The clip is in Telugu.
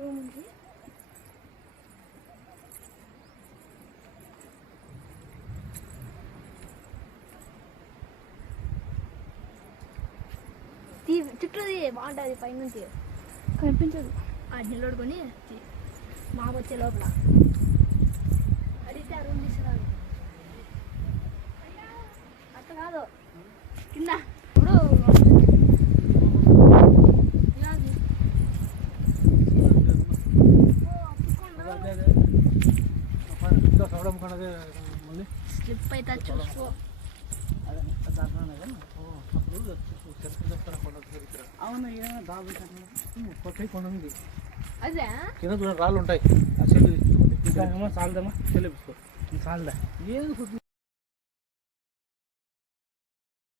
రూమ్ ఉంది. తీ చుట్టూది బాగుంటుంది పైనుంచి. కనిపించదు. ఆ నిలబడుకొని మామ వచ్చే లోపల. అడిగితే ఆ రూమ్ తీసుకురాదు. అట్లా కాదు. కింద. ఇంకా చదవడం కన్నదే మళ్ళీ స్లిప్ అయితే చూసుకో అప్పుడు చెట్టు చెప్తారా కొండ దగ్గర అవును ఏమో బాబు కొత్త కొండ ఉంది అదే కింద చూడండి రాళ్ళు ఉంటాయి ఆ చెల్లు ఇంకా ఏమో చాలదమ్మా చెల్లిపించుకో చాలదా ఏది